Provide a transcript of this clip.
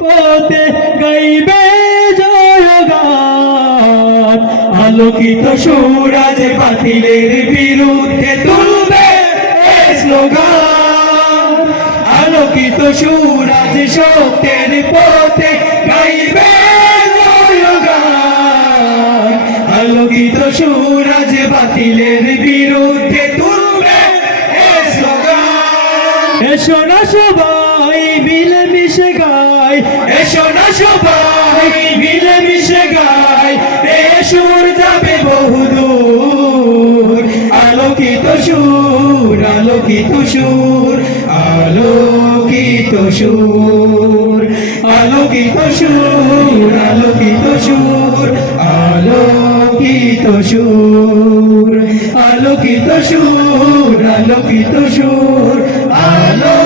পথে গাইবে জয়গান, আলোকিত সুর আজ বাতিলের বিরুদ্ধে তুলবে স্লোগান। আলোকিত সুর আজ সত্যের পথে গাইবে জয়গান, আলোকিত সুর আজ বাতিলের বিরুদ্ধে তুলবে স্লোগান। এসো না সবাই মিলেমিশে গাই, এসো না সবাই মিলেমিশে গাই, এ সুর যাবে বহুদূর। আলোকিত সুর, আলোকিত সুর, আলোকিত সুর, আলোকিত সুর, আলোকিত সুর, আলোকিত সুর, আলোকিত সুর, আলোকিত সুর, আলো